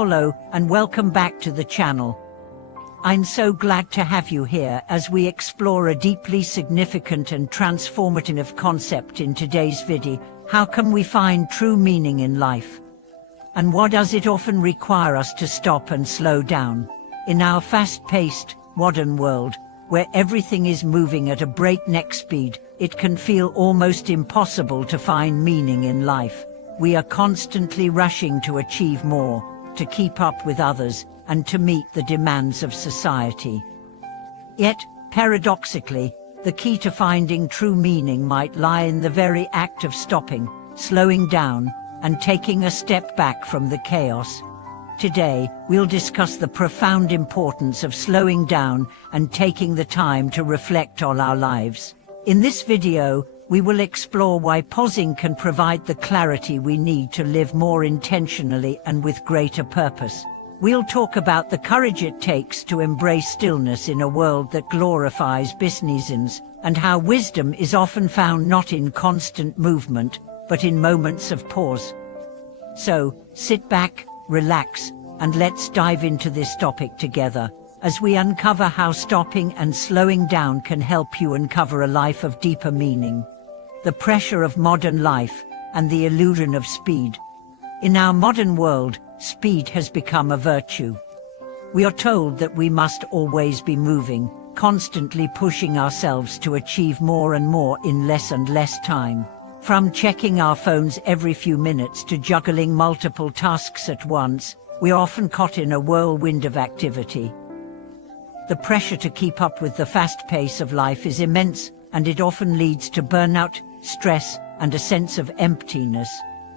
Hello and welcome back to the channel. I'm so glad to have you here as we explore a deeply significant and transformative concept in today's video. How can we find true meaning in life? And what does it often require us to stop and slow down? In our fast-paced, modern world, where everything is moving at a breakneck speed, it can feel almost impossible to find meaning in life. We are constantly rushing to achieve more, to keep up with others, and to meet the demands of society. Yet, paradoxically, the key to finding true meaning might lie in the very act of stopping, slowing down, and taking a step back from the chaos. Today, we'll discuss the profound importance of slowing down and taking the time to reflect on our lives. In this video, we will explore why pausing can provide the clarity we need to live more intentionally and with greater purpose. We'll talk about the courage it takes to embrace stillness in a world that glorifies busyness, and how wisdom is often found not in constant movement, but in moments of pause. So, sit back, relax, and let's dive into this topic together, as we uncover how stopping and slowing down can help you uncover a life of deeper meaning. The pressure of modern life, and the illusion of speed. In our modern world, speed has become a virtue. We are told that we must always be moving, constantly pushing ourselves to achieve more and more in less and less time. From checking our phones every few minutes to juggling multiple tasks at once, we are often caught in a whirlwind of activity. The pressure to keep up with the fast pace of life is immense, and it often leads to burnout, stress, and a sense of emptiness.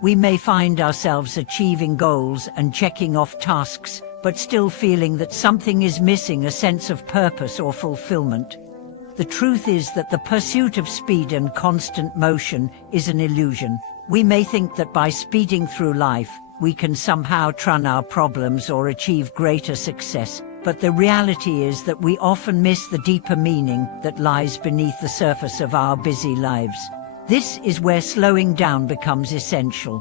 We may find ourselves achieving goals and checking off tasks, but still feeling that something is missing, a sense of purpose or fulfillment. The truth is that the pursuit of speed and constant motion is an illusion. We may think that by speeding through life, we can somehow turn our problems or achieve greater success, but the reality is that we often miss the deeper meaning that lies beneath the surface of our busy lives. This is where slowing down becomes essential.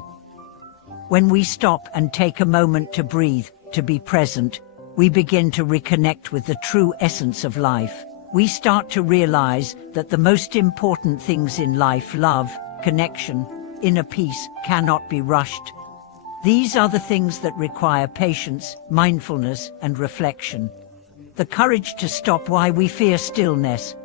When we stop and take a moment to breathe, to be present, we begin to reconnect with the true essence of life. We start to realize that the most important things in life, love, connection, inner peace, cannot be rushed. These are the things that require patience, mindfulness, and reflection. The courage to stop. Why we fear stillness.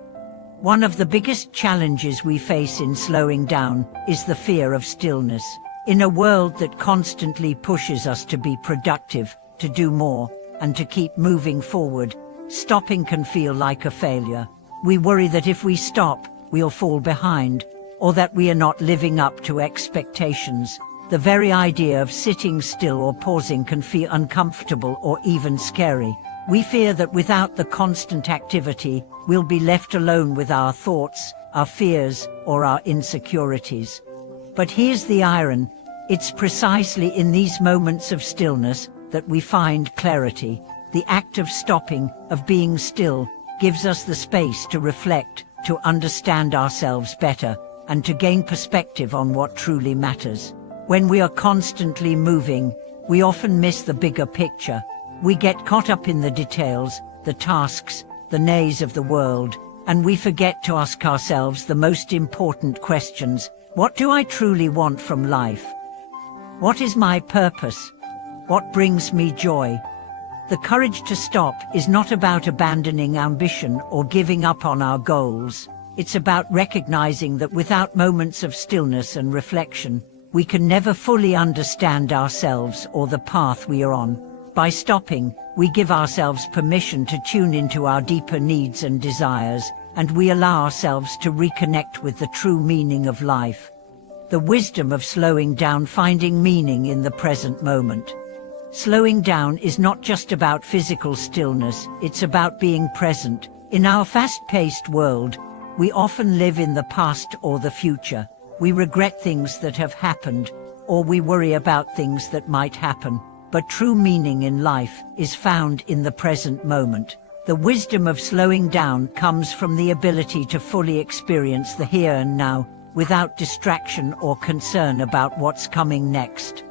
One of the biggest challenges we face in slowing down is the fear of stillness. In a world that constantly pushes us to be productive, to do more, and to keep moving forward, stopping can feel like a failure. We worry that if we stop, we'll fall behind, or that we are not living up to expectations. The very idea of sitting still or pausing can feel uncomfortable or even scary. We fear that without the constant activity, we'll be left alone with our thoughts, our fears, or our insecurities. But here's the irony. It's precisely in these moments of stillness that we find clarity. The act of stopping, of being still, gives us the space to reflect, to understand ourselves better, and to gain perspective on what truly matters. When we are constantly moving, we often miss the bigger picture. We get caught up in the details, the tasks, the nays of the world, and we forget to ask ourselves the most important questions. What do I truly want from life? What is my purpose? What brings me joy? The courage to stop is not about abandoning ambition or giving up on our goals. It's about recognizing that without moments of stillness and reflection, we can never fully understand ourselves or the path we are on. By stopping, we give ourselves permission to tune into our deeper needs and desires, and we allow ourselves to reconnect with the true meaning of life. The wisdom of slowing down, finding meaning in the present moment. Slowing down is not just about physical stillness, it's about being present. In our fast-paced world, we often live in the past or the future. We regret things that have happened, or we worry about things that might happen. But true meaning in life is found in the present moment. The wisdom of slowing down comes from the ability to fully experience the here and now, without distraction or concern about what's coming next.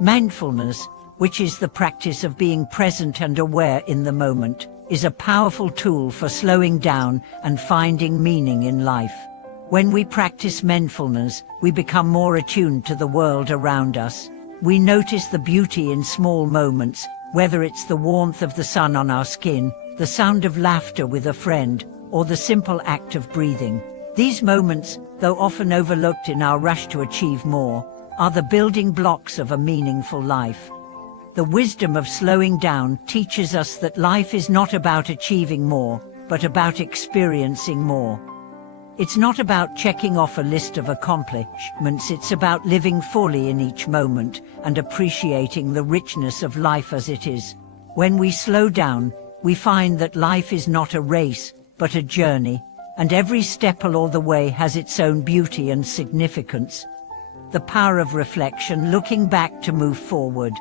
Mindfulness, which is the practice of being present and aware in the moment, is a powerful tool for slowing down and finding meaning in life. When we practice mindfulness, we become more attuned to the world around us. We notice the beauty in small moments, whether it's the warmth of the sun on our skin, the sound of laughter with a friend, or the simple act of breathing. These moments, though often overlooked in our rush to achieve more, are the building blocks of a meaningful life. The wisdom of slowing down teaches us that life is not about achieving more, but about experiencing more. It's not about checking off a list of accomplishments, it's about living fully in each moment and appreciating the richness of life as it is. When we slow down, we find that life is not a race, but a journey, and every step along the way has its own beauty and significance. The power of reflection, looking back to move forward.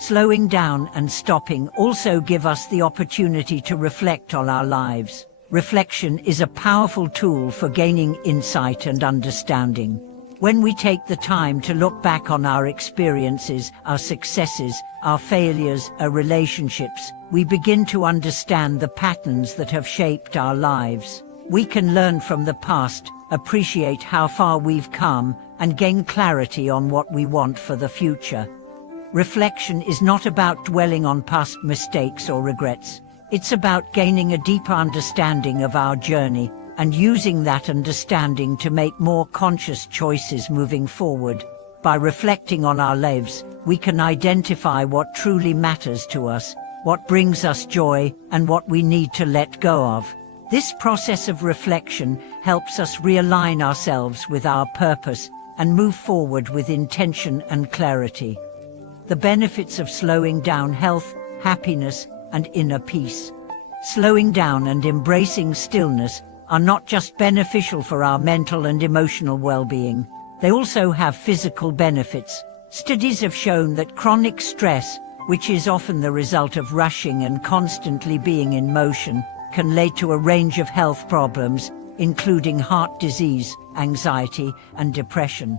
Slowing down and stopping also give us the opportunity to reflect on our lives. Reflection is a powerful tool for gaining insight and understanding. When we take the time to look back on our experiences, our successes, our failures, our relationships, we begin to understand the patterns that have shaped our lives. We can learn from the past, appreciate how far we've come, and gain clarity on what we want for the future. Reflection is not about dwelling on past mistakes or regrets. It's about gaining a deeper understanding of our journey and using that understanding to make more conscious choices moving forward. By reflecting on our lives, we can identify what truly matters to us, what brings us joy, and what we need to let go of. This process of reflection helps us realign ourselves with our purpose and move forward with intention and clarity. The benefits of slowing down: health, happiness, and inner peace. Slowing down and embracing stillness are not just beneficial for our mental and emotional well-being, they also have physical benefits. Studies have shown that chronic stress, which is often the result of rushing and constantly being in motion, can lead to a range of health problems, including heart disease, anxiety, and depression.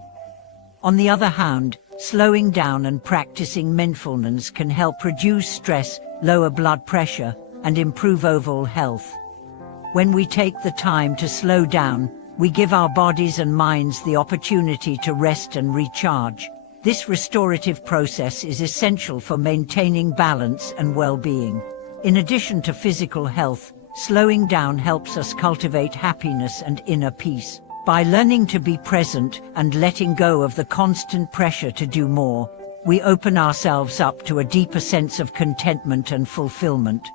On the other hand, slowing down and practicing mindfulness can help reduce stress, lower blood pressure, and improve overall health. When we take the time to slow down, we give our bodies and minds the opportunity to rest and recharge. This restorative process is essential for maintaining balance and well-being. In addition to physical health, slowing down helps us cultivate happiness and inner peace. By learning to be present and letting go of the constant pressure to do more, we open ourselves up to a deeper sense of contentment and fulfillment.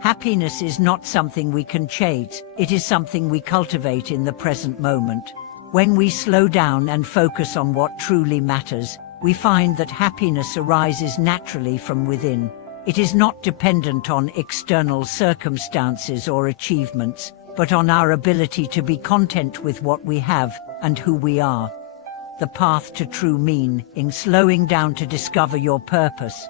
Happiness is not something we can chase, it is something we cultivate in the present moment. When we slow down and focus on what truly matters, we find that happiness arises naturally from within. It is not dependent on external circumstances or achievements, but on our ability to be content with what we have and who we are. The path to true meaning: slowing down to discover your purpose.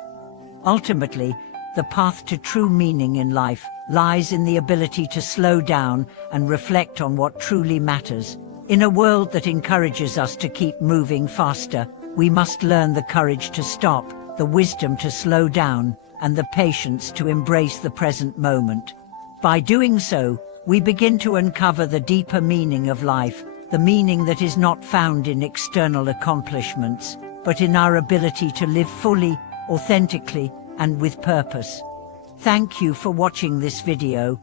Ultimately, the path to true meaning in life lies in the ability to slow down and reflect on what truly matters. In a world that encourages us to keep moving faster, we must learn the courage to stop, the wisdom to slow down, and the patience to embrace the present moment. By doing so, we begin to uncover the deeper meaning of life, the meaning that is not found in external accomplishments, but in our ability to live fully, authentically, and with purpose. Thank you for watching this video.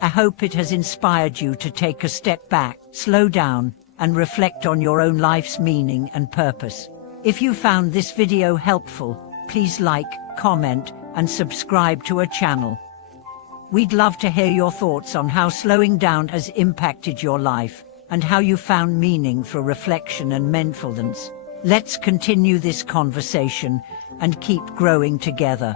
I hope it has inspired you to take a step back, slow down, and reflect on your own life's meaning and purpose. If you found this video helpful, please like, comment, and subscribe to our channel. We'd love to hear your thoughts on how slowing down has impacted your life, and how you found meaning through reflection and mindfulness. Let's continue this conversation and keep growing together.